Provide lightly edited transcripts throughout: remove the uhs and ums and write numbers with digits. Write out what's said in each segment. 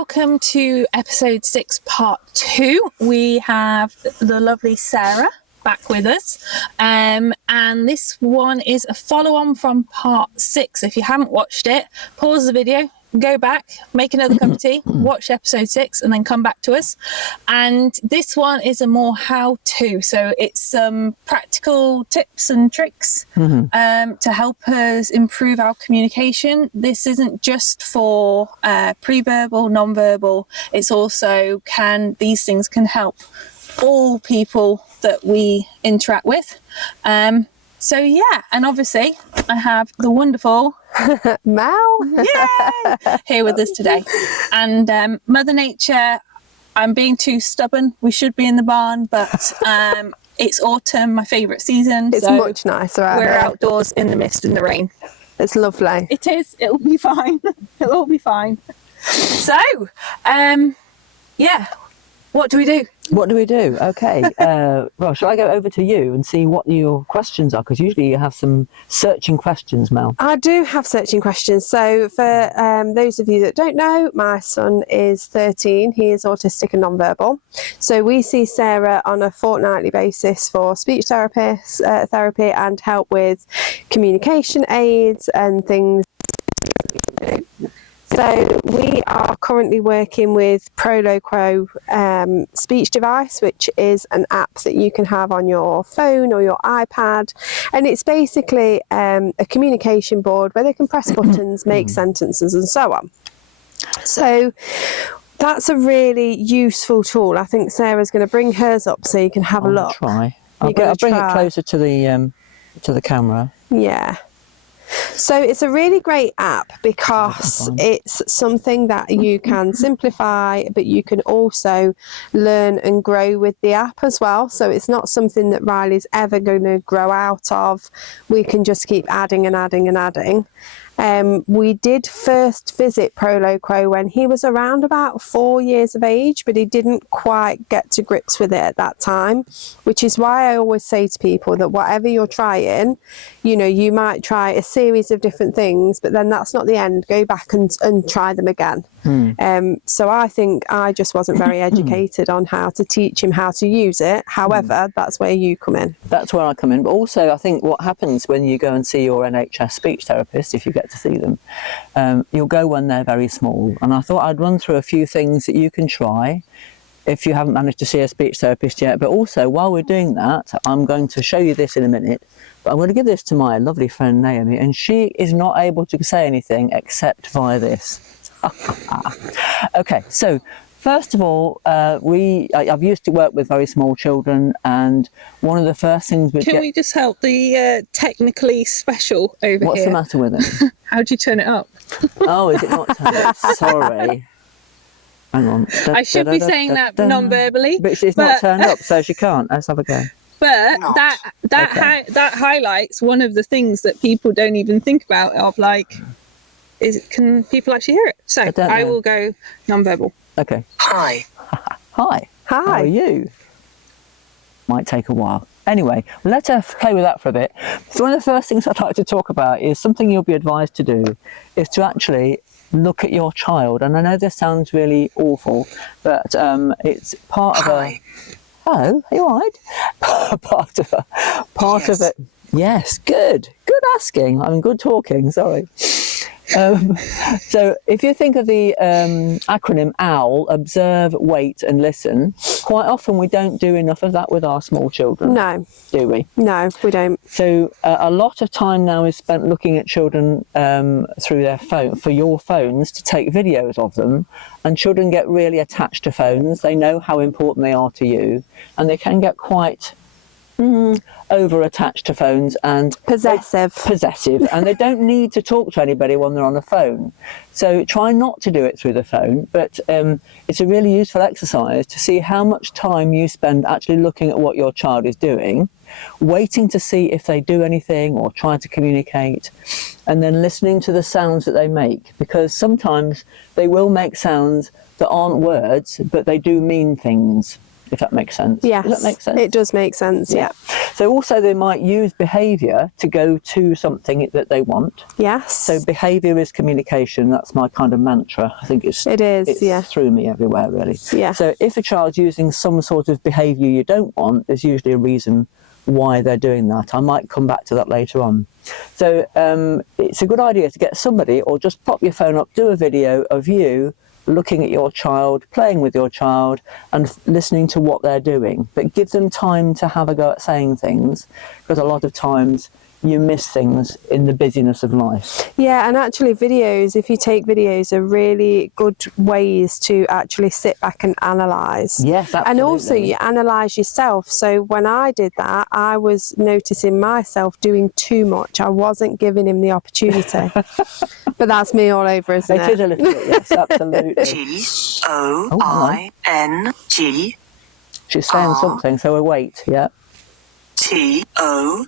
welcome to episode 6, part 2. We have the lovely Sarah back with us, and this one is a follow-on from part 6. If you haven't watched it, pause the video, go back, make another cup of tea, watch episode 6, and then come back to us. And this one is a more how-to, so it's some practical tips and tricks to help us improve our communication. This isn't just for pre-verbal, non-verbal. It's also these things can help all people that we interact with. So yeah, and obviously I have the wonderful Mal here with us today. And Mother Nature, I'm being too stubborn. We should be in the barn, but it's autumn, my favourite season. It's so much nicer out we're here. outdoors in the mist and the rain. It's lovely. It is. It'll be fine. It'll all be fine. So, yeah, what do we do? What do we do? Okay. Well, shall I go over to you and see what your questions are? Because usually you have some searching questions, Mel. I do have searching questions. So for those of you that don't know, my son is 13. He is autistic and non-verbal. So we see Sarah on a fortnightly basis for speech therapy and help with communication aids and things. So we are currently working with ProLoquo speech device, which is an app that you can have on your phone or your iPad, and it's basically a communication board where they can press buttons, make sentences and so on. So that's a really useful tool. I think Sarah's going to bring hers up so you can have a look. Try. I'll bring it closer to the camera. Yeah. So it's a really great app because it's something that you can simplify, but you can also learn and grow with the app as well. So it's not something that Riley's ever going to grow out of. We can just keep adding and adding and adding. We did first visit ProLoquo when he was around about 4 years of age, but he didn't quite get to grips with it at that time, which is why I always say to people that whatever you're trying, you know, you might try a series of different things, but then that's not the end. Go back and try them again. So I think I just wasn't very educated on how to teach him how to use it. However, that's where you come in. That's where I come in. But also I think what happens when you go and see your NHS speech therapist, if you get to see them, you'll go when they're very small. And I thought I'd run through a few things that you can try if you haven't managed to see a speech therapist yet. But also, while we're doing that, I'm going to show you this in a minute. But I'm going to give this to my lovely friend Naomi, and she is not able to say anything except via this. Okay, so first of all, I've used to work with very small children, and one of the first things Can we just help the technically special over here? What's the matter with it? How do you turn it up? Oh, is it not turned up? Sorry. Hang on. I should be saying that non-verbally. But she's not turned up, so she can't. Let's have a go. But that highlights one of the things that people don't even think about, of like, can people actually hear it? So I will go non-verbal. Okay. Hi. Hi. Hi. How are you? Might take a while. Anyway, let us play with that for a bit. So one of the first things I'd like to talk about is something you'll be advised to do is to actually look at your child. And I know this sounds really awful, but it's part of a... Hello, are you all right? part of it. Yes, good asking. I mean, good talking, sorry. So if you think of the acronym OWL, observe, wait and listen, quite often we don't do enough of that with our small children. No. Do we? No, we don't. So a lot of time now is spent looking at children through their phone, for your phones, to take videos of them, and children get really attached to phones. They know how important they are to you, and they can get quite over attached to phones and possessive, and they don't need to talk to anybody when they're on the phone. So try not to do it through the phone, but it's a really useful exercise to see how much time you spend actually looking at what your child is doing, waiting to see if they do anything or try to communicate, and then listening to the sounds that they make, because sometimes they will make sounds that aren't words, but they do mean things. if that makes sense. Yes, Does that make sense? it does make sense, yeah. So also they might use behaviour to go to something that they want. Yes. So behaviour is communication. That's my kind of mantra. I think it's through me everywhere, really. Yeah. So if a child's using some sort of behaviour you don't want, there's usually a reason why they're doing that. I might come back to that later on. So it's a good idea to get somebody, or just pop your phone up, do a video of you looking at your child, playing with your child, and listening to what they're doing. But give them time to have a go at saying things, because a lot of times you miss things in the busyness of life. Yeah, and actually videos, if you take videos, are really good ways to actually sit back and analyse. Yes, absolutely. And also you analyse yourself. So when I did that, I was noticing myself doing too much. I wasn't giving him the opportunity. But that's me all over, isn't it? It is a little bit, yes, absolutely. G-O-I-N-G. She's saying something, so we'll wait, yeah. T-O-A-T.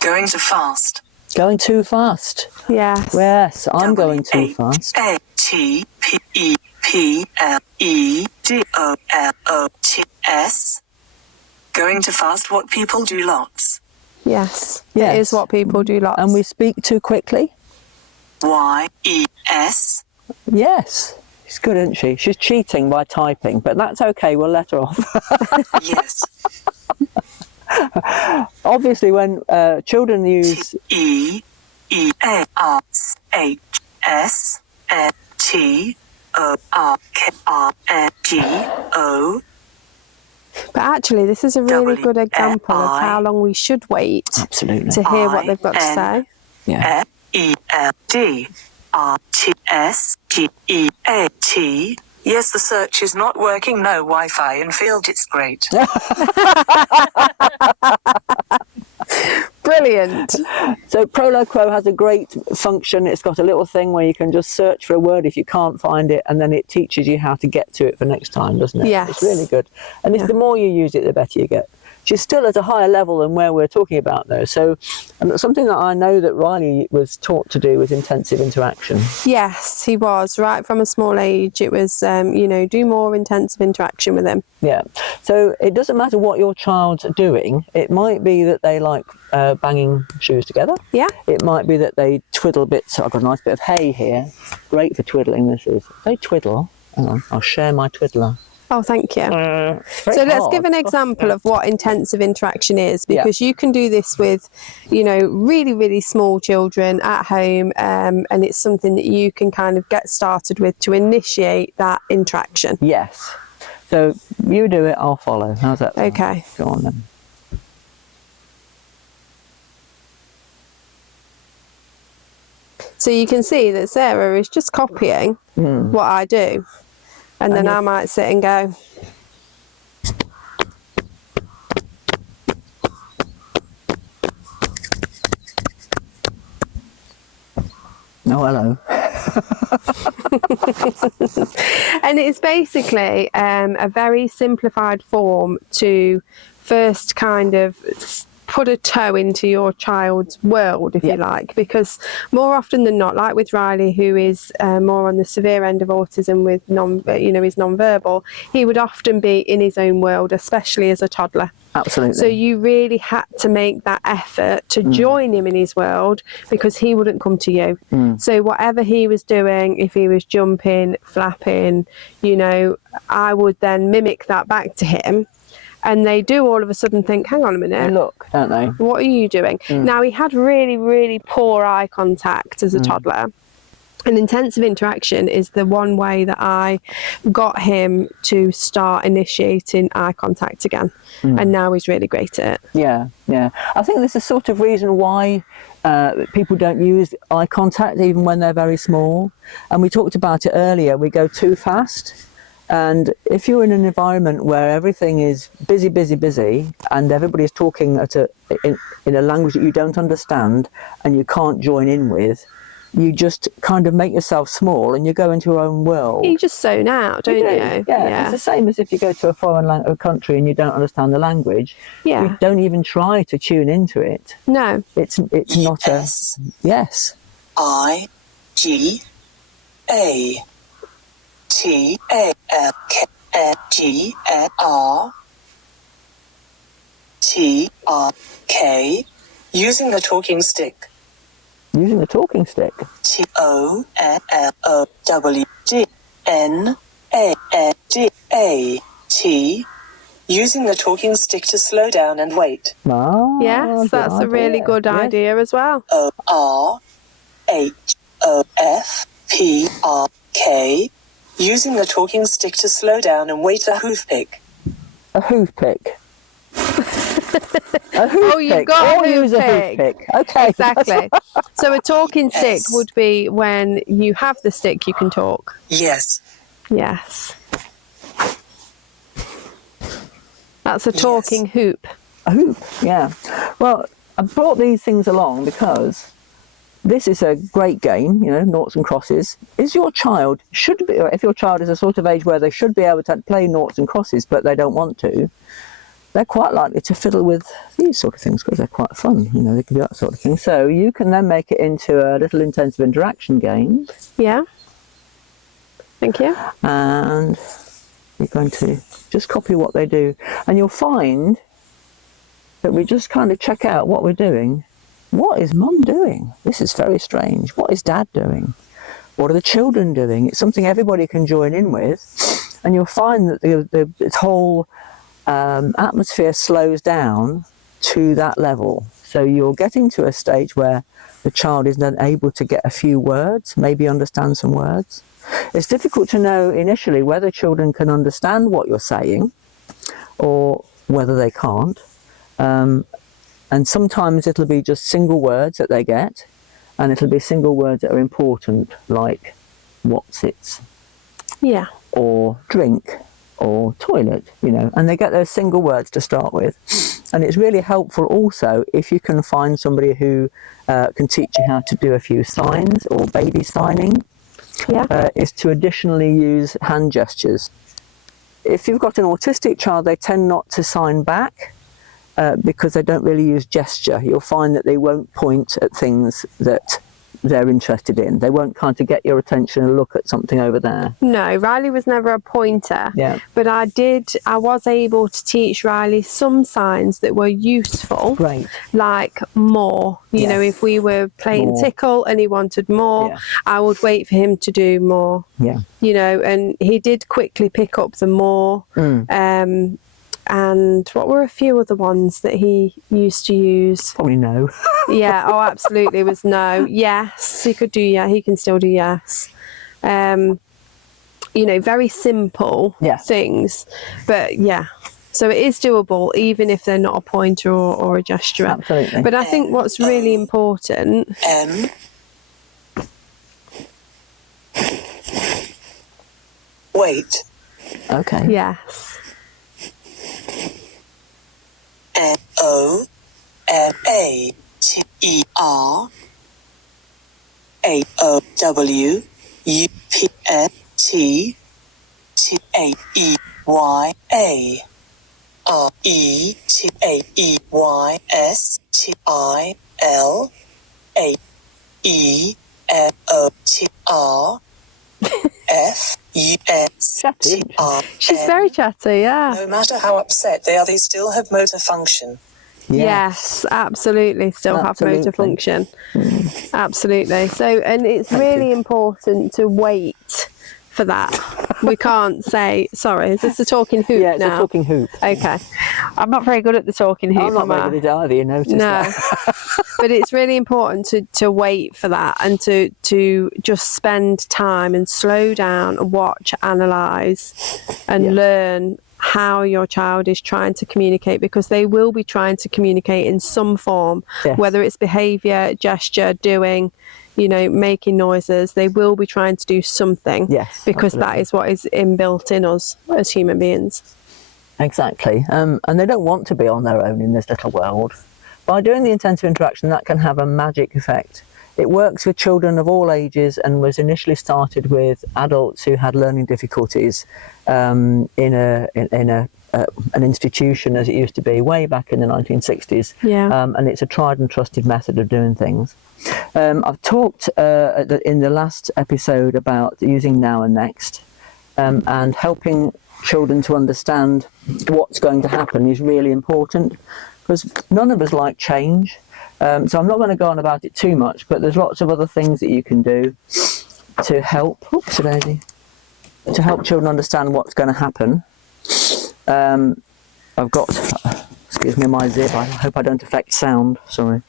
Going too fast. Going too fast. Yes. Yes, I'm going too fast. A-T-P-E-P-L-E-D-O-L-O-T-S. Going too fast, what people do lots. Yes, Yes. it is what people do lots. And we speak too quickly? Y-E-S. Yes. She's good, isn't she? She's cheating by typing, but that's okay, we'll let her off. Yes. Obviously, when children use... E-E-A-R-S-H-S-N-T-O-R-K-R-N-G-O. But actually, this is a really good example of how long we should wait Absolutely. to hear what they've got to say. Yeah. E-L-D-R-T-S-G-E-A-T. Yes, the search is not working. No Wi-Fi in field. It's great. Brilliant. So Proloquo has a great function. It's got a little thing where you can just search for a word if you can't find it, and then it teaches you how to get to it for next time, doesn't it? Yes. It's really good. And the more you use it, the better you get. She's still at a higher level than where we're talking about, though. So something that I know that Riley was taught to do was intensive interaction. Yes, he was. Right from a small age, it was, do more intensive interaction with him. Yeah. So it doesn't matter what your child's doing. It might be that they like banging shoes together. Yeah. It might be that they twiddle bits. So I've got a nice bit of hay here. Great for twiddling, this is. If they twiddle, hang on, I'll share my twiddler. Oh, thank you. So let's give an example of what intensive interaction is, because you can do this with, really, really small children at home, and it's something that you can kind of get started with to initiate that interaction. Yes. So you do it, I'll follow. How's that sound? Okay. Go on then. So you can see that Sarah is just copying what I do. And then I might sit and go, Oh, hello. and it's basically a very simplified form to first kind of put a toe into your child's world, if you like, because more often than not, like with Riley, who is more on the severe end of autism with is non-verbal, he would often be in his own world, especially as a toddler. Absolutely. So you really had to make that effort to join him in his world, because he wouldn't come to you. So whatever he was doing, if he was jumping, flapping, I would then mimic that back to him. And they do all of a sudden think, hang on a minute. They look, don't they? What are you doing? Now, he had really, really poor eye contact as a toddler. And intensive interaction is the one way that I got him to start initiating eye contact again. And now he's really great at it. Yeah, yeah. I think there's a sort of reason why people don't use eye contact even when they're very small. And we talked about it earlier. We go too fast. And if you're in an environment where everything is busy, busy, busy, and everybody's talking in a language that you don't understand and you can't join in with, you just kind of make yourself small and you go into your own world. You just zone out, don't you? Yeah, it's the same as if you go to a foreign country and you don't understand the language. Yeah. You don't even try to tune into it. No. It's not S. Yes. I-G-A. T A L K G R T R K. Using the talking stick. Using the talking stick. T O L O W D N A N D A T. Using the talking stick to slow down and wait. Ah, Yes, good that's a really idea. good Yes. idea as well. O R H O F P R K. Using the talking stick to slow down and wait. A hoof pick. A hoof pick. A hoof Oh, you've pick. got Or a hoof use a hoof pick. pick. Okay. Exactly. So a talking stick Yes. would be when you have the stick, you can talk. Yes. Yes. That's a talking hoop. A hoop, yeah. Well, I brought these things along because this is a great game, you know, noughts and crosses. Is your child, should be, if your child is a sort of age where they should be able to play noughts and crosses, but they don't want to, they're quite likely to fiddle with these sort of things because they're quite fun, you know, they can do that sort of thing. So you can then make it into a little intensive interaction game. Yeah. Thank you. And you're going to just copy what they do. And you'll find that we just kind of check out what we're doing. What is mum doing? This is very strange. What is dad doing? What are the children doing? It's something everybody can join in with. And you'll find that this whole atmosphere slows down to that level. So you're getting to a stage where the child is then able to get a few words, maybe understand some words. It's difficult to know initially whether children can understand what you're saying or whether they can't. And sometimes it'll be just single words that they get, and it'll be single words that are important, like what's it, Yeah. or drink, or toilet, you know, and they get those single words to start with. And it's really helpful also if you can find somebody who can teach you how to do a few signs or baby signing. Yeah. Is to additionally use hand gestures. If you've got an autistic child, they tend not to sign back because they don't really use gesture. You'll find that they won't point at things that they're interested in. They won't kind of get your attention and look at something over there. No, Riley was never a pointer. Yeah. But I was able to teach Riley some signs that were useful. Great. Like more. You know, if we were playing More. tickle and he wanted more, Yeah. I would wait for him to do more. Yeah. You know, and he did quickly pick up the more. And what were a few other ones that he used to use? Probably no. Yeah, oh, absolutely. It was no. Yes, he could do, yeah, he can still do yes. You know, very simple things. But yeah, so it is doable, even if they're not a pointer or a gesturer. Absolutely. But I think what's really important. M. Wait. Okay. Yes. N O M A T E R A O W U P N T T A E Y A R E T A E Y S T I L A E N O T R F U S T R. She's very chatty, yeah. No matter how upset they are, they still have motor function. Yes, absolutely. Still have motor function. Absolutely. So, and it's really important to wait for that. We can't say, sorry, is this a talking hoop now? Yeah, it's a talking hoop. Okay. I'm not very good at the talking hoop. I'm not very good at it either, you notice that. But it's really important to wait for that and to just spend time and slow down and watch, analyse and learn how your child is trying to communicate, because they will be trying to communicate in some form, whether it's behaviour, gesture, doing, you know, making noises. They will be trying to do something, because that is what is inbuilt in us as human beings. Exactly. And they don't want to be on their own in this little world. By doing the intensive interaction, that can have a magic effect. It works with children of all ages and was initially started with adults who had learning difficulties in an institution, as it used to be way back in the 1960s. And it's a tried and trusted method of doing things. I've talked in the last episode about using now and next. and helping children to understand what's going to happen is really important, because none of us like change. So I'm not going to go on about it too much, but there's lots of other things that you can do to help. Oops, daisy. To help children understand what's going to happen. I've got, excuse me, my zip. I hope I don't affect sound. Sorry.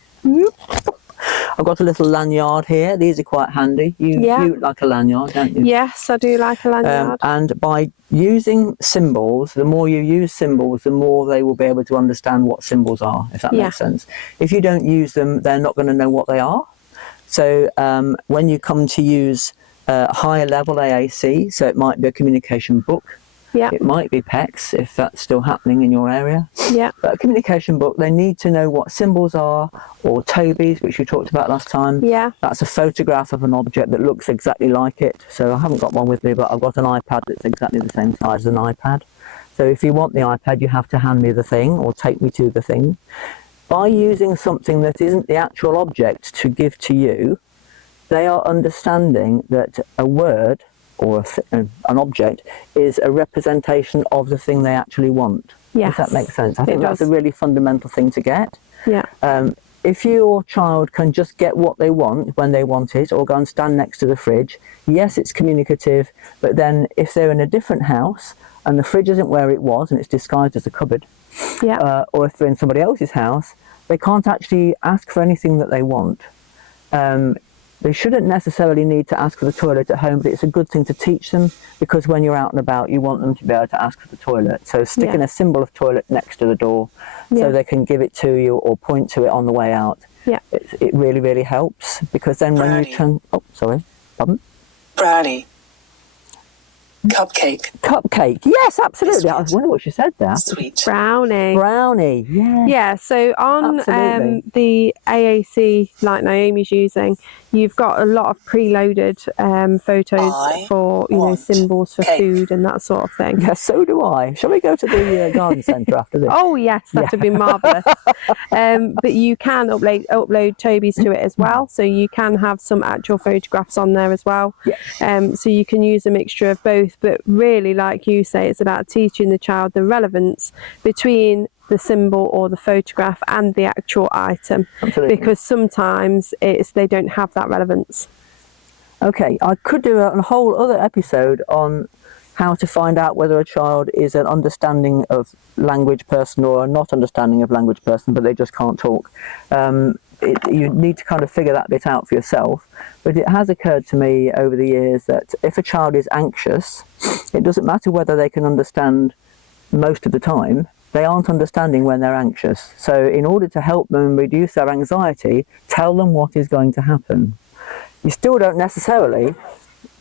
I've got a little lanyard here. These are quite handy. You like a lanyard, don't you? Yes, I do like a lanyard. And by using symbols, the more you use symbols, the more they will be able to understand what symbols are, if that makes sense. If you don't use them, they're not going to know what they are. So when you come to use higher level AAC, so it might be a communication book, it might be PECS, if that's still happening in your area. But a communication book, they need to know what symbols are, or Toby's, which we talked about last time. That's a photograph of an object that looks exactly like it. So I haven't got one with me, but I've got an iPad that's exactly the same size as an iPad. So if you want the iPad, you have to hand me the thing or take me to the thing. By using something that isn't the actual object to give to you, they are understanding that a word or an object is a representation of the thing they actually want. Does that make sense? I think that's a really fundamental thing to get. If your child can just get what they want when they want it, or go and stand next to the fridge, yes, it's communicative, but then if they're in a different house and the fridge isn't where it was and it's disguised as a cupboard, or if they're in somebody else's house, they can't actually ask for anything that they want. They shouldn't necessarily need to ask for the toilet at home, but it's a good thing to teach them, because when you're out and about, you want them to be able to ask for the toilet. So sticking a symbol of toilet next to the door so they can give it to you or point to it on the way out. It really, really helps, because then when you turn... Oh, sorry. Pardon? Brownie. Cupcake. Cupcake. Yes, absolutely. I wonder what she said there. Sweet. Brownie. Brownie. Yeah. Yeah, so on the AAC, like Naomi's using, you've got a lot of preloaded photos for, you know, symbols for food and that sort of thing. Yeah, so do I. Shall we go to the garden centre after this? Oh, yes, that would be marvellous. But you can upload Toby's to it as well, so you can have some actual photographs on there as well. So you can use a mixture of both, but really, like you say, it's about teaching the child the relevance between the symbol or the photograph and the actual item. Because sometimes they don't have that relevance. Okay, I could do a whole other episode on how to find out whether a child is an understanding of language person or a not understanding of language person, but they just can't talk. You need to kind of figure that bit out for yourself. But it has occurred to me over the years that if a child is anxious, it doesn't matter whether they can understand most of the time, they aren't understanding when they're anxious. So in order to help them reduce their anxiety, tell them what is going to happen. You still don't necessarily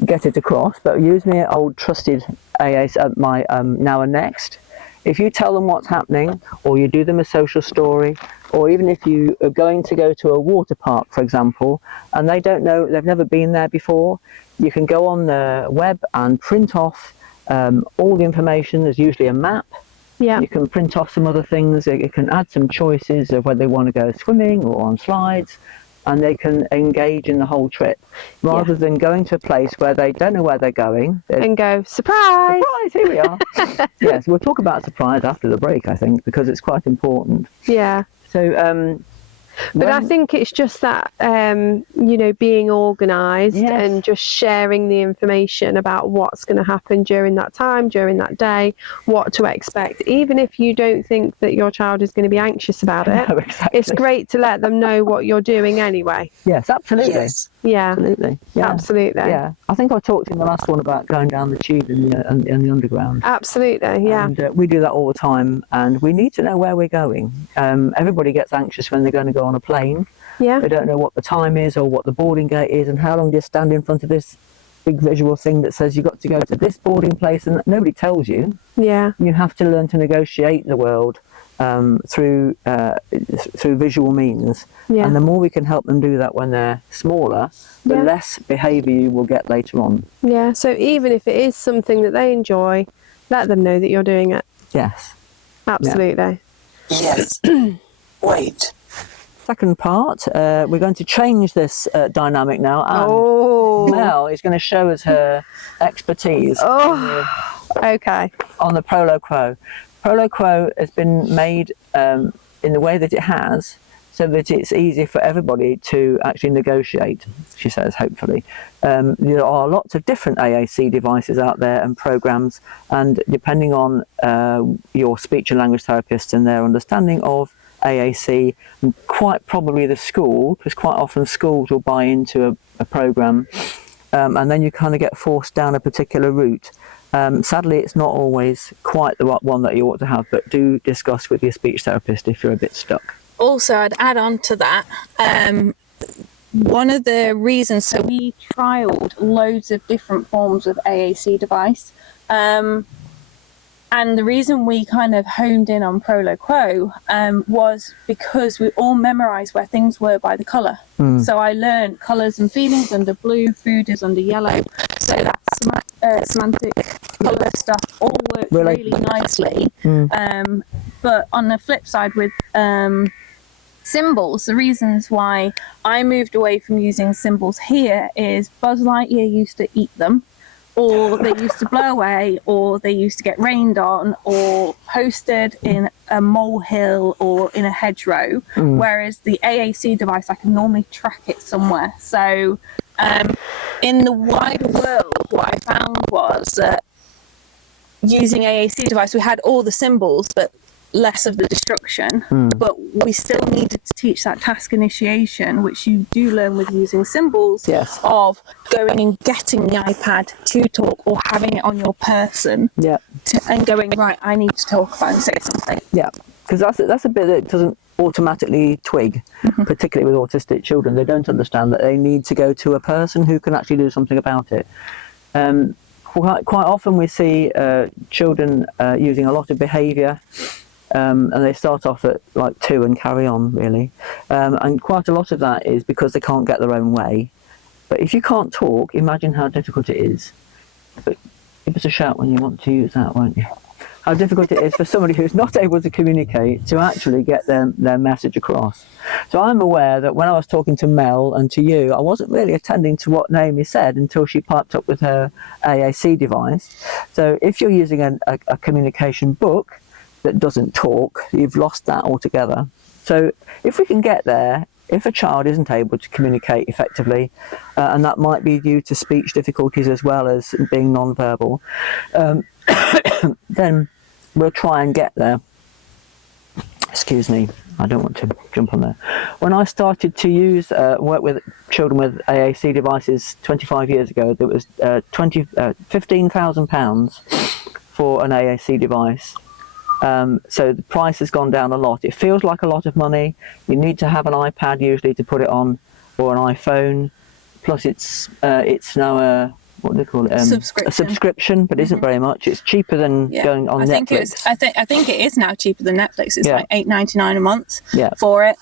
get it across, but use me old trusted AA, my Now and Next. If you tell them what's happening, or you do them a social story, or even if you are going to go to a water park, for example, and they don't know, they've never been there before, you can go on the web and print off all the information. There's usually a map. You can print off some other things. You can add some choices of whether they want to go swimming or on slides, and they can engage in the whole trip rather than going to a place where they don't know where they're going and go, surprise! Surprise, here we are. Yes, we'll talk about surprise after the break, I think, because it's quite important. So but I think it's just that you know, being organised and just sharing the information about what's going to happen during that time, during that day, what to expect. Even if you don't think that your child is going to be anxious about it, it's great to let them know what you're doing anyway. Yes, absolutely. Absolutely. Yeah, I think I talked in the last one about going down the tube in the underground. Absolutely. And we do that all the time, and we need to know where we're going. Everybody gets anxious when they're going to go on a plane. They don't know what the time is or what the boarding gate is, and how long do you stand in front of this big visual thing that says you've got to go to this boarding place, and nobody tells you. You have to learn to negotiate the world through visual means, and the more we can help them do that when they're smaller, the less behaviour you will get later on. So even if it is something that they enjoy, let them know that you're doing it. Yes, absolutely. Yes. Wait. second part. We're going to change this dynamic now, and Mel is going to show us her expertise Okay. on the Prolo Quo. Prolo Quo has been made in the way that it has, so that it's easy for everybody to actually negotiate, she says, hopefully. There are lots of different AAC devices out there and programs, and depending on your speech and language therapist and their understanding of AAC, and quite probably the school, because quite often schools will buy into a program, and then you kind of get forced down a particular route. Sadly, it's not always quite the right one that you ought to have, but do discuss with your speech therapist if you're a bit stuck. Also, I'd add on to that, one of the reasons, so we trialled loads of different forms of AAC device, and the reason we kind of honed in on Prolo Quo was because we all memorised where things were by the colour. So I learned colours and feelings under blue, food is under yellow, so that semantic colour stuff all worked really nicely. But on the flip side with symbols, the reasons why I moved away from using symbols here is Buzz Lightyear used to eat them, or they used to blow away, or they used to get rained on, or posted in a molehill or in a hedgerow, whereas the AAC device, I can normally track it somewhere. So in the wider world, what I found was that using AAC device, we had all the symbols, but less of the destruction, but we still needed to teach that task initiation, which you do learn with using symbols, of going and getting the iPad to talk, or having it on your person, and going, right, I need to talk about and say something. Because that's a bit that doesn't automatically twig, particularly with autistic children. They don't understand that they need to go to a person who can actually do something about it. Quite often we see children using a lot of behaviour, and they start off at like 2 and carry on, really. And quite a lot of that is because they can't get their own way. But if you can't talk, imagine how difficult it is. But give us a shout when you want to use that, won't you? How difficult it is for somebody who's not able to communicate to actually get their message across. So I'm aware that when I was talking to Mel and to you, I wasn't really attending to what Naomi said until she piped up with her AAC device. So if you're using a communication book that doesn't talk, you've lost that altogether. So if we can get there, if a child isn't able to communicate effectively, and that might be due to speech difficulties as well as being non-verbal, then we'll try and get there. Excuse me, I don't want to jump on there. When I started to use work with children with AAC devices 25 years ago, there was £15,000 for an AAC device. So the price has gone down a lot. It feels like a lot of money. You need to have an iPad usually to put it on, or an iPhone. Plus it's now a, what do they call it? A subscription, but isn't very much. It's cheaper than going on Netflix. I think it is now cheaper than Netflix. It's like $8.99 a month for it.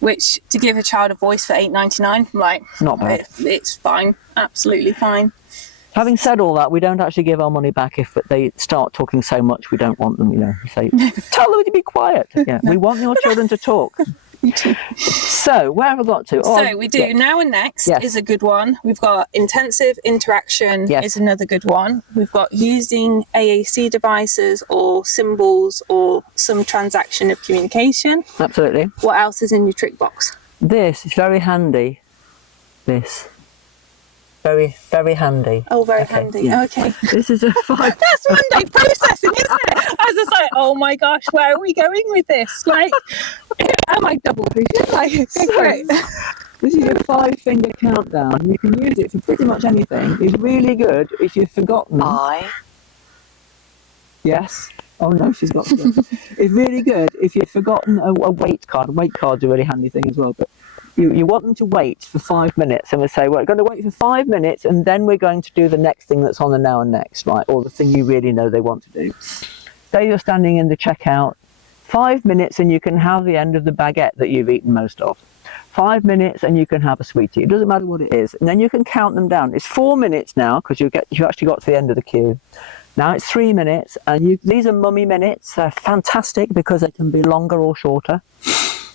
Which, to give a child a voice for $8.99, like, not bad. It's fine, absolutely fine. Having said all that, we don't actually give our money back if they start talking so much we don't want them, say, tell them to be quiet. We want your children to talk. So, where have I got to? So, we do Now and Next is a good one. We've got Intensive Interaction is another good one. We've got Using AAC Devices or Symbols or Some Transaction of Communication. Absolutely. What else is in your trick box? This is very handy. This. Very, very handy. Oh, very handy. Yeah. Okay. This is a 5. That's Monday processing, isn't it? I was just like, oh my gosh, where are we going with this? Like, am I double vision? Like, great. This is a 5-finger countdown. You can use it for pretty much anything. It's really good if you've forgotten. Yes. Oh no, she's got it. It's really good if you've forgotten a weight card. A weight card's a really handy thing as well. But you want them to wait for 5 minutes, and we say, well, we're going to wait for 5 minutes, and then we're going to do the next thing that's on the Now and Next, right? Or the thing you really know they want to do. Say you're standing in the checkout, 5 minutes, and you can have the end of the baguette that you've eaten most of. 5 minutes, and you can have a sweetie. It doesn't matter what it is, and then you can count them down. It's 4 minutes now because you actually got to the end of the queue. Now it's 3 minutes, and these are mummy minutes. They're fantastic because they can be longer or shorter.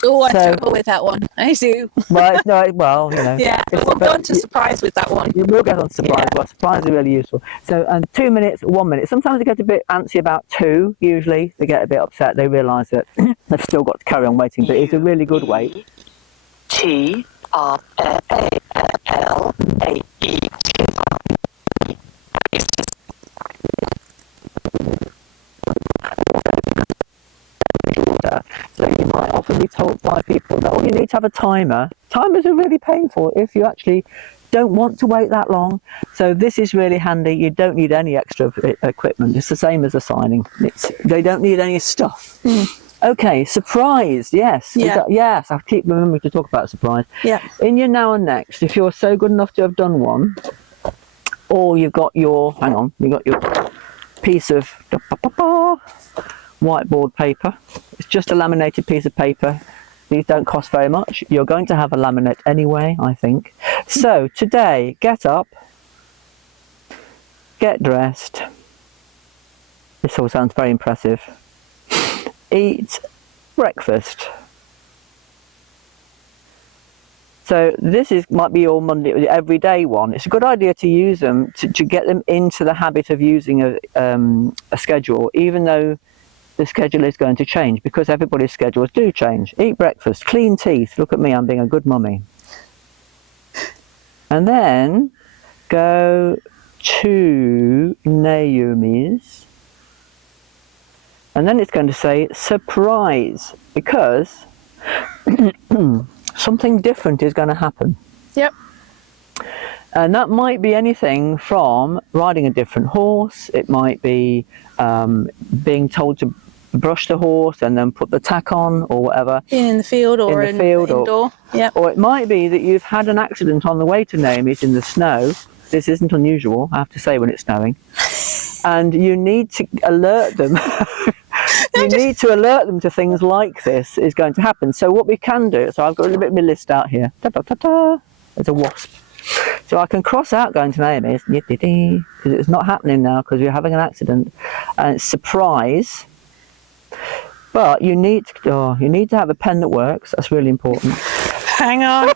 Oh, I So- struggle with that one. I do. Well, it's no, well, you know. Yeah, it's- we'll go but on to surprise with that one. You will get on surprise. Yeah. Well, surprise is really useful. So, 2 minutes, 1 minute. Sometimes they get a bit antsy about 2. Usually, they get a bit upset. They realise that they've still got to carry on waiting. But it's a really good wait. T R A L A E. So you might often be told by people that, oh, you need to have a timer. Timers are really painful if you actually don't want to wait that long. So this is really handy. You don't need any extra equipment. It's the same as a signing. They don't need any stuff. Okay, surprise. Yes. Yeah. Yes, I keep remembering to talk about surprise. Yeah. In your now and next, if you're so good enough to have done one, or you've got your, hang on, you've got your piece of whiteboard paper. It's just a laminated piece of paper. These don't cost very much. You're going to have a laminate anyway, I think. So today, get up, get dressed. This all sounds very impressive. Eat breakfast. So this might be your Monday, everyday one. It's a good idea to use them to get them into the habit of using a schedule, even though the schedule is going to change, because everybody's schedules do change. Eat breakfast, clean teeth. Look at me, I'm being a good mummy. And then go to Naomi's. And then it's going to say surprise, because something different is going to happen. Yep. And that might be anything from riding a different horse. It might be being told to brush the horse and then put the tack on, or whatever. Being in the field or In the field or- indoor. Yep. Or it might be that you've had an accident on the way to Naomi's in the snow. This isn't unusual, I have to say, when it's snowing. And you need to alert them. You need to alert them to things like this is going to happen. So what we can do, so I've got a little bit of my list out here. There's a wasp. So I can cross out going to Naomi's, because it's not happening now because you're having an accident. And it's surprise. But you need to have a pen that works. That's really important. Hang on.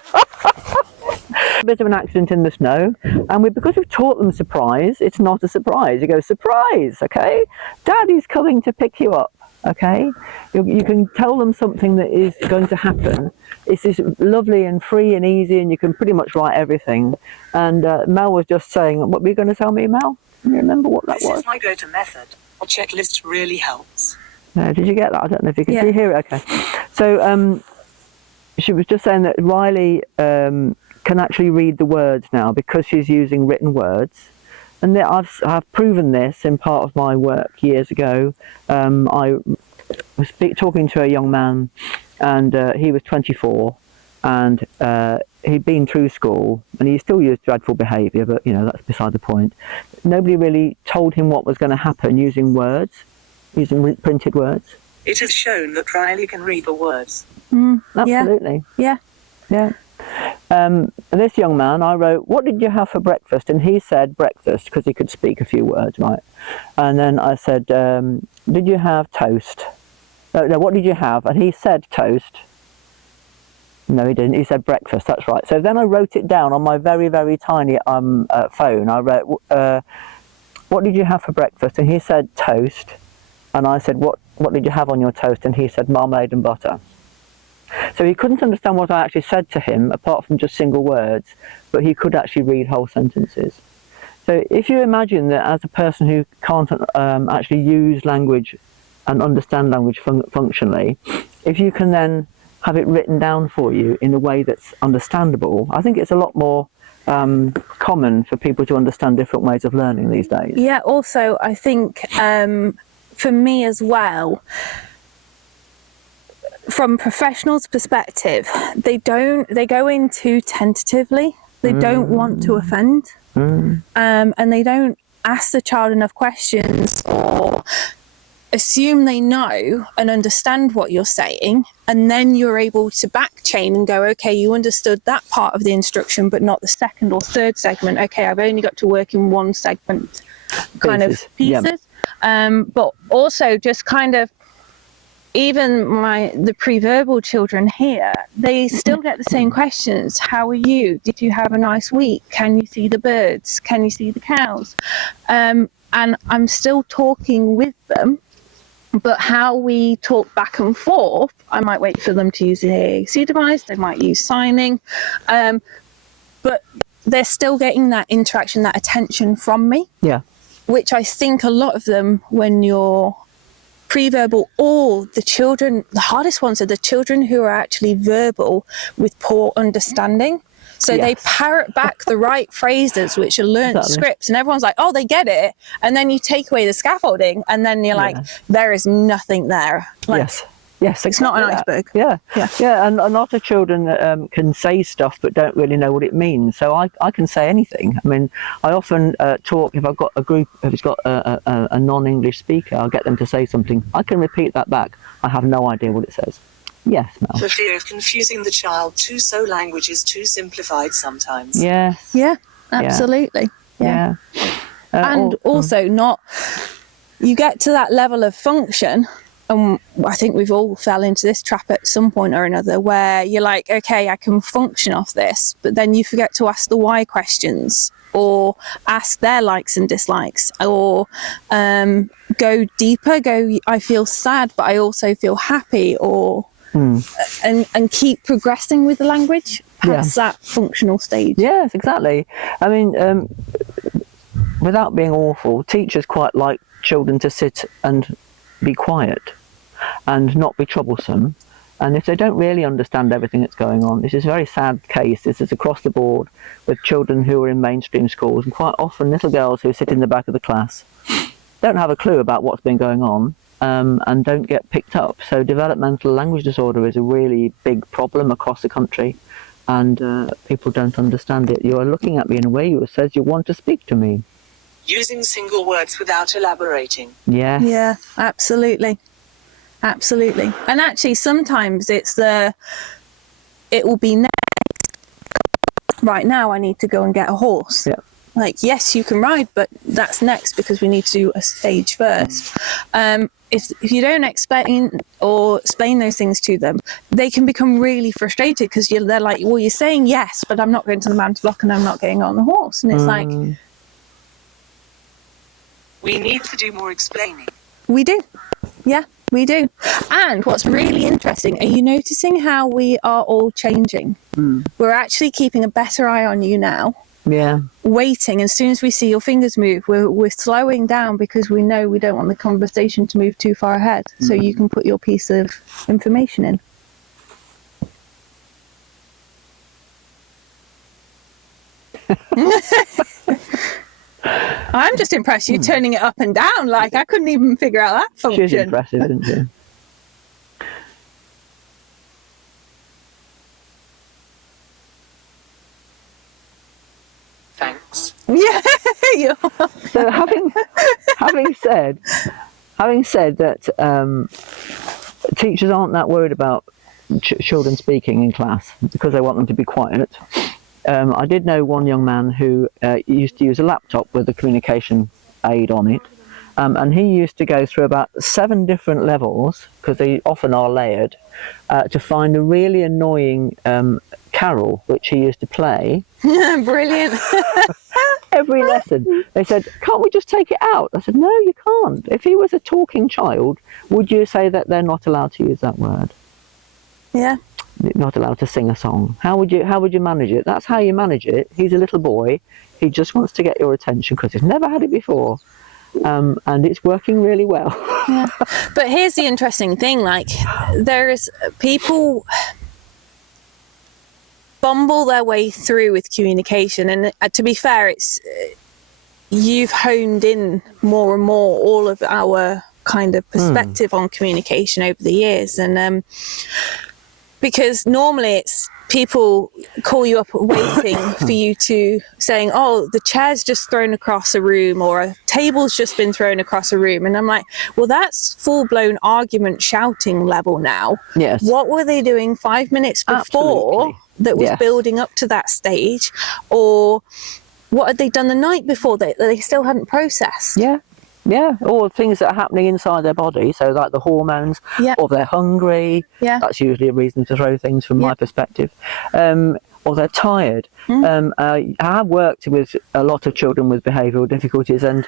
A bit of an accident in the snow, and because we've taught them surprise, it's not a surprise. You go, surprise, okay? Daddy's coming to pick you up, okay? You can tell them something that is going to happen. It's just lovely and free and easy, and you can pretty much write everything. And Mel was just saying, what were you going to tell me, Mel? Can you remember what that was? This is my go-to method. A checklist really helps. No, did you get that? I don't know if you can. Yeah. Did you hear it? Okay. So she was just saying that Riley can actually read the words now because she's using written words. And I've proven this in part of my work years ago. I was talking to a young man, and he was 24, and he'd been through school, and he still used dreadful behaviour, but that's beside the point. Nobody really told him what was going to happen using words, using printed words. It is shown that Riley can read the words. Absolutely. Yeah. Yeah. And this young man, I wrote, what did you have for breakfast? And he said breakfast, because he could speak a few words, right? And then I said, did you have toast? No, what did you have? And he said toast. No, he didn't. He said breakfast. That's right. So then I wrote it down on my very, very tiny phone. I wrote, what did you have for breakfast? And he said toast. And I said, what did you have on your toast? And he said marmalade and butter. So he couldn't understand what I actually said to him, apart from just single words, but he could actually read whole sentences. So if you imagine that as a person who can't actually use language and understand language functionally, if you can then have it written down for you in a way that's understandable, I think it's a lot more common for people to understand different ways of learning these days. Yeah, also, I think for me as well, from professionals' perspective, they go in too tentatively. They don't want to offend, and they don't ask the child enough questions or assume they know and understand what you're saying, and then you're able to back chain and go, okay, you understood that part of the instruction but not the second or third segment. Okay, I've only got to work in one segment kind of pieces. Yeah. But also just kind of even the pre-verbal children here, they still get the same questions. How are you? Did you have a nice week? Can you see the birds? Can you see the cows? And I'm still talking with them, but how we talk back and forth, I might wait for them to use the AAC device, they might use signing, but they're still getting that interaction, that attention from me. Yeah. Which I think a lot of them, when you're pre-verbal, or the children, the hardest ones are the children who are actually verbal with poor understanding. So they parrot back the right phrases, which are learned scripts, and everyone's like, oh, they get it. And then you take away the scaffolding, and then you're like, there is nothing there. Like, Yes, it's not an iceberg. Yeah. And a lot of children can say stuff but don't really know what it means. So I can say anything. I mean, I often talk, if I've got a group, if it's got a non-English speaker, I'll get them to say something. I can repeat that back. I have no idea what it says. Yes, Mel. For fear of confusing the child too, so language is too simplified sometimes. Yes. Yeah, absolutely. Yeah. And also you get to that level of function, and I think we've all fell into this trap at some point or another, where you're like, okay, I can function off this, but then you forget to ask the why questions, or ask their likes and dislikes, or go deeper, I feel sad, but I also feel happy, or and keep progressing with the language past that functional stage. Yes, exactly. I mean, without being awful, teachers quite like children to sit and be quiet and not be troublesome. And if they don't really understand everything that's going on, this is a very sad case. This is across the board with children who are in mainstream schools, and quite often little girls who sit in the back of the class don't have a clue about what's been going on, and don't get picked up. So developmental language disorder is a really big problem across the country, and people don't understand it. You are looking at me in a way you says you want to speak to me. Using single words without elaborating. Yes. Yeah, absolutely. Absolutely. And actually sometimes it will be next. Right now I need to go and get a horse. Yeah. Like, yes, you can ride, but that's next because we need to do a stage first. If you don't explain those things to them, they can become really frustrated, because they're like, well, you're saying yes, but I'm not going to the man's block and I'm not getting on the horse. And it's like, we need to do more explaining. we do. Yeah, we do. And what's really interesting, are you noticing how we are all changing? We're actually keeping a better eye on you now. Yeah. Waiting, as soon as we see your fingers move, we're slowing down, because we know we don't want the conversation to move too far ahead, so you can put your piece of information in. I'm just impressed you're turning it up and down. Like, I couldn't even figure out that function. She's impressive, isn't she? Thanks. Yeah. So having said that, teachers aren't that worried about children speaking in class because they want them to be quiet. I did know one young man who used to use a laptop with a communication aid on it, and he used to go through about 7 different levels, because they often are layered, to find a really annoying carol which he used to play. Brilliant. Every lesson. They said, can't we just take it out? I said, no, you can't. If he was a talking child, would you say that they're not allowed to use that word? Yeah. Not allowed to sing a song? How would you manage it? That's how you manage it. He's a little boy. He just wants to get your attention because he's never had it before. And it's working really well. Yeah. But here's the interesting thing, like, there's people bumble their way through with communication, and to be fair, it's you've honed in more and more all of our kind of perspective on communication over the years, and because normally it's people call you up waiting for you to saying, oh, the chair's just thrown across a room, or a table's just been thrown across a room, and I'm like, well, that's full-blown argument shouting level now. Yes. What were they doing 5 minutes before? Absolutely. That was building up to that stage? Or what had they done the night before that they still hadn't processed? Yeah. Yeah, or things that are happening inside their body, so like the hormones, Yeah. or they're hungry. Yeah. That's usually a reason to throw things from my perspective. Or they're tired. I have worked with a lot of children with behavioural difficulties and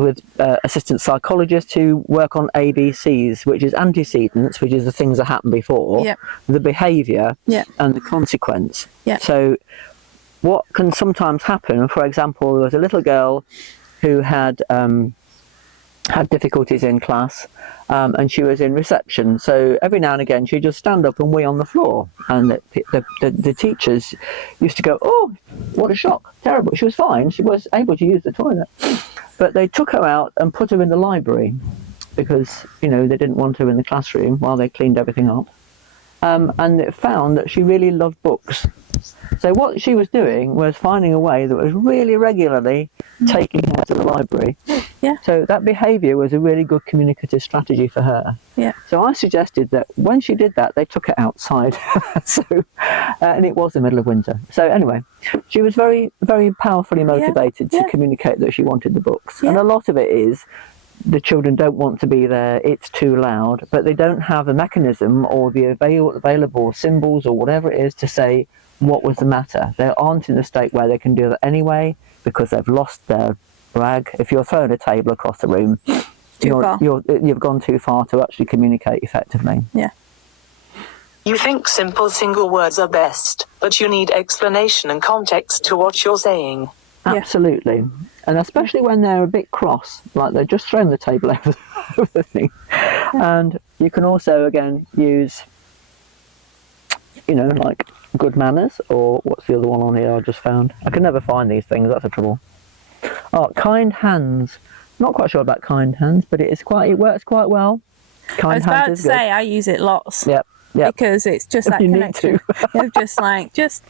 with assistant psychologists who work on ABCs, which is antecedents, which is the things that happened before, the behaviour, and the consequence. So what can sometimes happen, for example, there was a little girl who had difficulties in class, and she was in reception. So every now and again, she'd just stand up and wee on the floor. And the teachers used to go, "Oh, what a shock! Terrible." She was fine. She was able to use the toilet, but they took her out and put her in the library because they didn't want her in the classroom while they cleaned everything up. And it found that she really loved books. So what she was doing was finding a way that was really regularly taking her to the library. So that behaviour was a really good communicative strategy for her. So I suggested that when she did that, they took her outside. And it was the middle of winter. So anyway, she was very, very powerfully motivated to communicate that she wanted the books. And a lot of it is the children don't want to be there, it's too loud, but they don't have a mechanism or the available symbols or whatever it is to say what was the matter. They aren't in a state where they can do that anyway because they've lost their rag. If you're throwing a table across the room, you've gone too far to actually communicate effectively. You think simple single words are best, but you need explanation and context to what you're saying. Absolutely. And especially when they're a bit cross, like they're just throwing the table over the thing. And you can also, again, use, like good manners, or what's the other one on here I just found? I can never find these things, that's the trouble. Oh, kind hands. Not quite sure about kind hands, but it works quite well. Kind I was about to hands is good. say I use it lots. Yep. Because it's just that You need connection. Of just like, just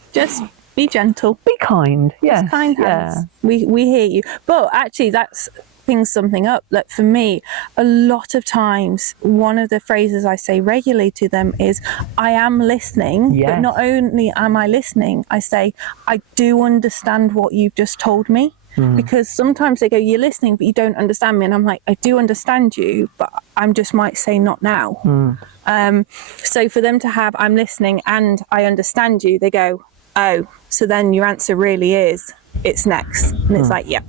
be gentle. Be kind. Yes. Just kind hands. We hear you. But actually that brings something up that for me, a lot of times, one of the phrases I say regularly to them is, I am listening. But not only am I listening, I say, I do understand what you've just told me. Because sometimes they go, you're listening, but you don't understand me. And I'm like, I do understand you, but I just might say not now. So for them to have, I'm listening and I understand you, they go, oh, so then your answer really is, it's next. And it's like, yeah.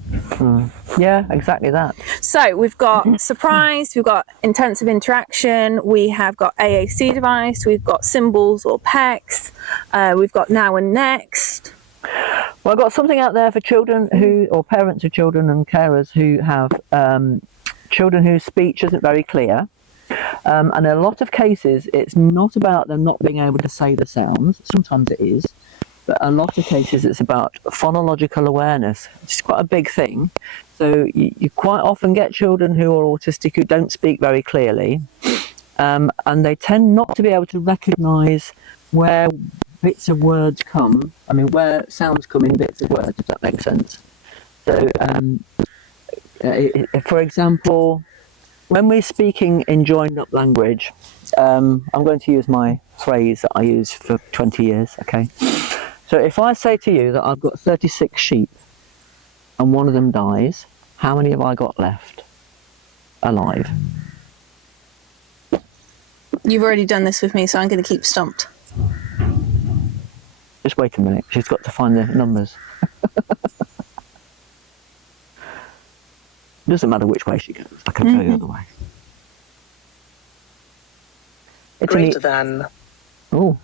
Yeah, exactly that. So we've got surprise, we've got intensive interaction, we have got AAC device, we've got symbols or PECs, we've got now and next. Well, I've got something out there for children or parents of children and carers who have children whose speech isn't very clear. And in a lot of cases, it's not about them not being able to say the sounds. Sometimes it is. But a lot of cases, it's about phonological awareness, which is quite a big thing. So you quite often get children who are autistic who don't speak very clearly. And they tend not to be able to recognise where bits of words come. I mean, where sounds come in bits of words, if that makes sense. So, for example, when we're speaking in joined up language, I'm going to use my phrase that I use for 20 years, okay? So if I say to you that I've got 36 sheep and one of them dies, how many have I got left alive? You've already done this with me, so I'm going to keep stumped. Just wait a minute, she's got to find the numbers. Doesn't matter which way she goes, I can go the other way. It's Greater than. Oh.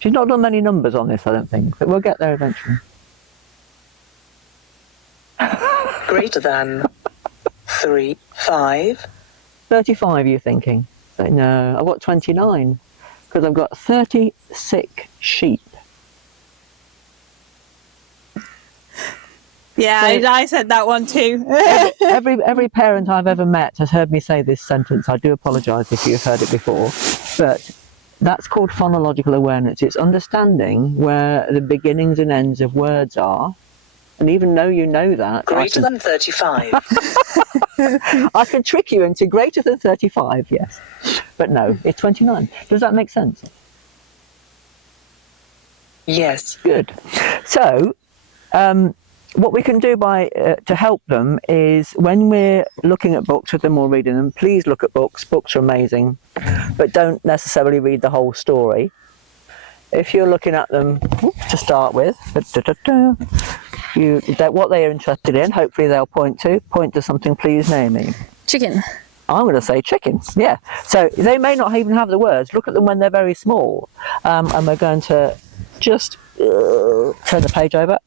She's not done many numbers on this, I don't think, but we'll get there eventually. Greater than. 3, 5. 35, you're thinking? So, no, I've got 29, because I've got 30 sick sheep. Yeah, So, I said that one too. every parent I've ever met has heard me say this sentence. I do apologise if you've heard it before, but that's called phonological awareness. It's understanding where the beginnings and ends of words are, and even though you know that, Greater than 35. I can trick you into greater than 35, yes, but no, it's 29. Does that make sense? Yes. Good. So What we can do to help them is when we're looking at books with them or reading them, please look at books. Books are amazing, but don't necessarily read the whole story. If you're looking at them to start with, what they are interested in, hopefully they'll point to something, please name me. Chicken. I'm going to say chicken, yeah. So they may not even have the words. Look at them when they're very small. And we're going to just turn the page over.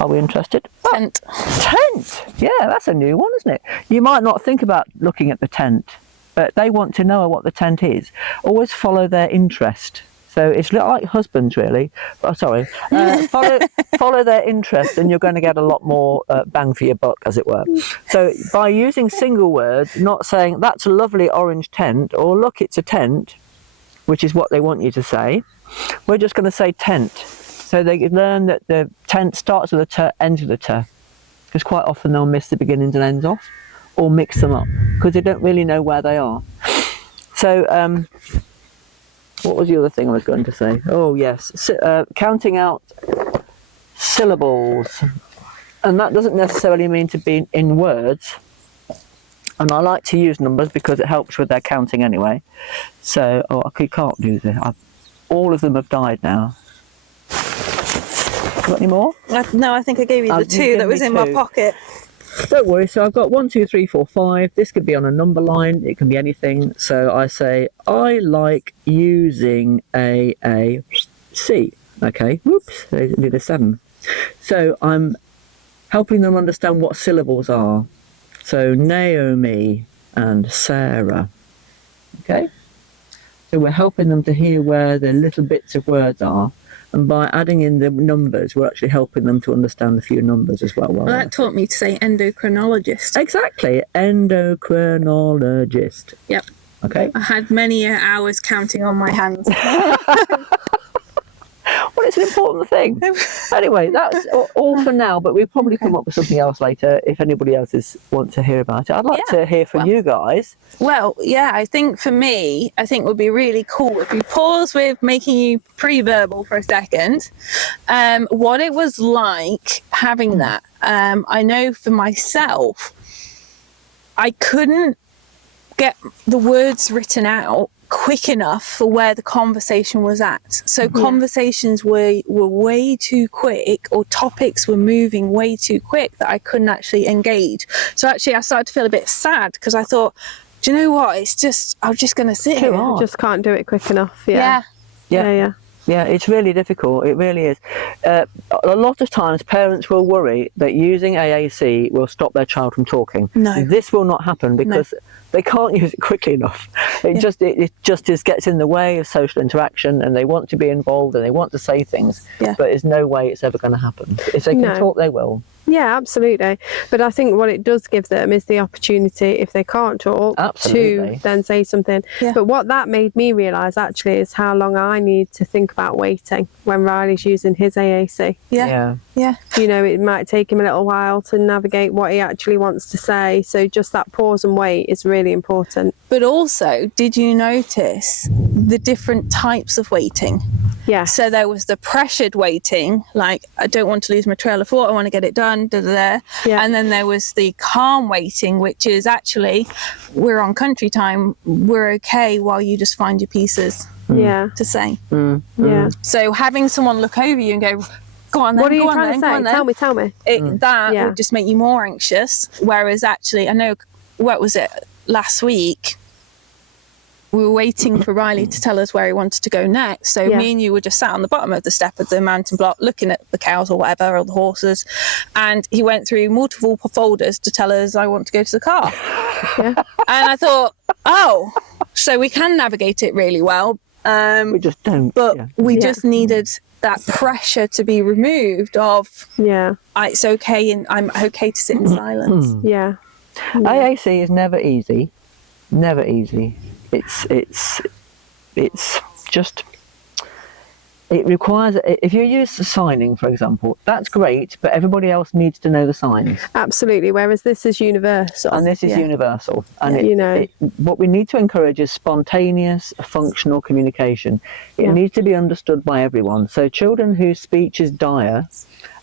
Are we interested? Tent. Tent! Yeah, that's a new one, isn't it? You might not think about looking at the tent, but they want to know what the tent is. Always follow their interest. So it's like husbands, really. Oh, sorry. Follow their interest, and you're going to get a lot more bang for your buck, as it were. So by using single words, not saying, that's a lovely orange tent, or look, it's a tent, which is what they want you to say, we're just going to say tent. So they learn that the tent starts with a t, ends with a t. Because quite often they'll miss the beginnings and ends off, or mix them up, because they don't really know where they are. So, what was the other thing I was going to say? Oh, yes. Counting out syllables. And that doesn't necessarily mean to be in words. And I like to use numbers because it helps with their counting anyway. So, I can't do this. All of them have died now. Got any more? No, I think I gave you the two that was in my pocket. Don't worry. So I've got 1, 2, 3, 4, 5. This could be on a number line. It can be anything. So I say, I like using a C. Okay. Whoops. They did a 7. So I'm helping them understand what syllables are. So Naomi and Sarah. Okay. So we're helping them to hear where the little bits of words are. And by adding in the numbers, we're actually helping them to understand a few numbers as well. Well, that taught me to say endocrinologist. Exactly, endocrinologist. Yep. Okay. I had many hours counting on my hands. Well, it's an important thing. Anyway, that's all for now, but we'll probably come up with something else later if anybody else wants to hear about it. I'd like to hear from you guys. Well, yeah, I think for me, it would be really cool if we pause with making you pre-verbal for a second. What it was like having that. I know for myself, I couldn't get the words written out quick enough for where the conversation was at. So conversations were way too quick, or topics were moving way too quick that I couldn't actually engage. So actually I started to feel a bit sad because I thought, do you know what, I'm just going to sit here. I just can't do it quick enough. Yeah, it's really difficult. It really is. A lot of times parents will worry that using AAC will stop their child from talking. No. This will not happen because they can't use it quickly enough. It just gets in the way of social interaction, and they want to be involved and they want to say things, but there's no way it's ever going to happen. If they can talk, they will. Yeah, absolutely. But I think what it does give them is the opportunity, if they can't talk, to then say something. Yeah. But what that made me realise actually is how long I need to think about waiting when Riley's using his AAC. Yeah. You know, it might take him a little while to navigate what he actually wants to say. So just that pause and wait is really important. But also, did you notice the different types of waiting? Yeah. So there was the pressured waiting, like, I don't want to lose my trail of thought, I want to get it done, Yeah. And then there was the calm waiting, which is actually, we're on country time, we're okay while you just find your pieces to say. Yeah. So having someone look over you and go, go on then, what are you trying to say? Tell me. That would just make you more anxious. Whereas actually, I know, what was it, last week, we were waiting for Riley to tell us where he wanted to go next. So me and you were just sat on the bottom of the step of the mountain block looking at the cows or whatever, or the horses. And he went through multiple folders to tell us, I want to go to the car. And I thought, so we can navigate it really well. We just don't. But we just needed that pressure to be removed of, it's okay and I'm okay to sit in silence. AAC is never easy. Never easy. It's just, it requires, if you use signing, for example, that's great, but everybody else needs to know the signs. Absolutely, whereas this is universal. And this is universal. And what we need to encourage is spontaneous, functional communication. It needs to be understood by everyone. So children whose speech is dire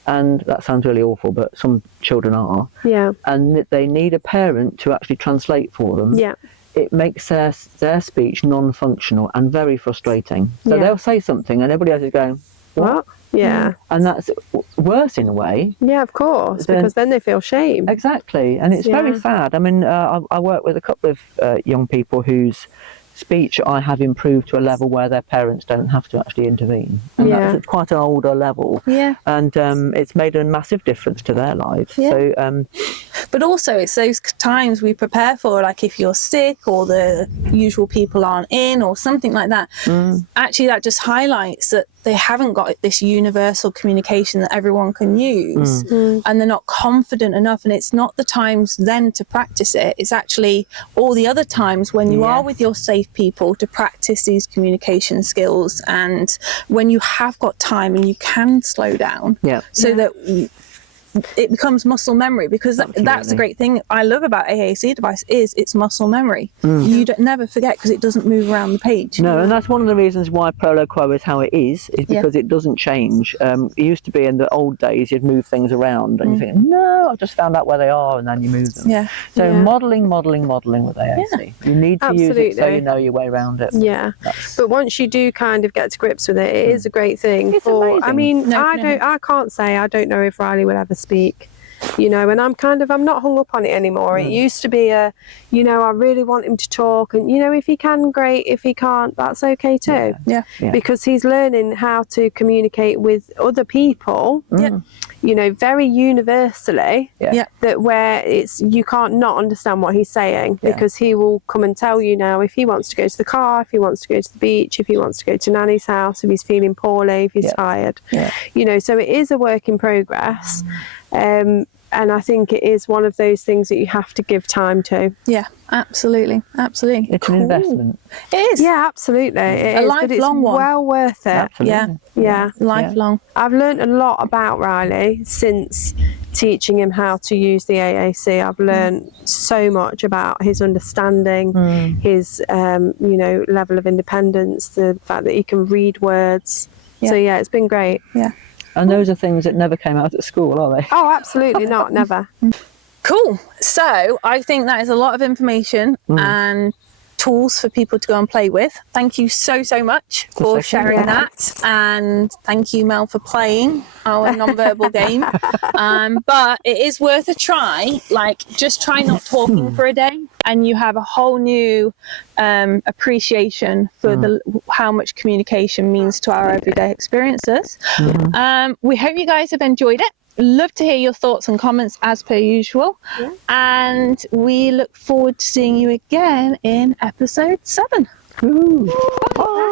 and that sounds really awful, but some children are, Yeah. and they need a parent to actually translate for them. Yeah. It makes their speech non-functional and very frustrating. So Yeah. they'll say something and everybody else is going, what? Yeah. And that's worse in a way. Yeah, of course, because then they feel shame. Exactly, and it's very sad. I mean, I work with a couple of young people whose speech I have improved to a level where their parents don't have to actually intervene, and that's at quite an older level. Yeah. And it's made a massive difference to their lives. Yeah. So, But also, it's those times we prepare for, like if you're sick or the usual people aren't in or something like that. Actually, that just highlights that they haven't got this universal communication that everyone can use, and they're not confident enough. And it's not the times then to practice it. It's actually all the other times when you are with your safe people to practice these communication skills, and when you have got time and you can slow down, so that it becomes muscle memory, because that's the great thing I love about AAC device is it's muscle memory. You don't never forget because it doesn't move around the page. No, and that's one of the reasons why Prolo Quo is how it is because it doesn't change. It used to be in the old days you'd move things around and you think, no, I've just found out where they are, and then you move them. So modelling with AAC. You need to use it so you know your way around it. But once you do kind of get to grips with it, it is a great thing. It's amazing. I mean, I can't say I don't know if Riley will ever speak, you know, and I'm not hung up on it anymore. It used to be I really want him to talk, and you know, if he can, great. If he can't, that's okay too. Because he's learning how to communicate with other people, you know, very universally, that where it's you can't not understand what he's saying, because he will come and tell you now if he wants to go to the car, if he wants to go to the beach, if he wants to go to Nanny's house, if he's feeling poorly, if he's tired, you know. So it is a work in progress, and I think it is one of those things that you have to give time to. Yeah, absolutely. It's an investment. It is. Yeah, absolutely. It is, but it's lifelong one. well worth it. Absolutely. Yeah. Lifelong. I've learned a lot about Riley since teaching him how to use the AAC. I've learned so much about his understanding, his you know, level of independence, the fact that he can read words. So yeah, it's been great. Yeah. And those are things that never came out at school, are they? Oh, absolutely not. Never. Cool. So I think that is a lot of information and tools for people to go and play with. Thank you so much for sharing that, and thank you, Mel, for playing our non-verbal game. But it is worth a try. Like, just try not talking for a day, and you have a whole new appreciation for how much communication means to our everyday experiences. We hope you guys have enjoyed it. Love to hear your thoughts and comments as per usual, and we look forward to seeing you again in episode 7. Ooh. Bye.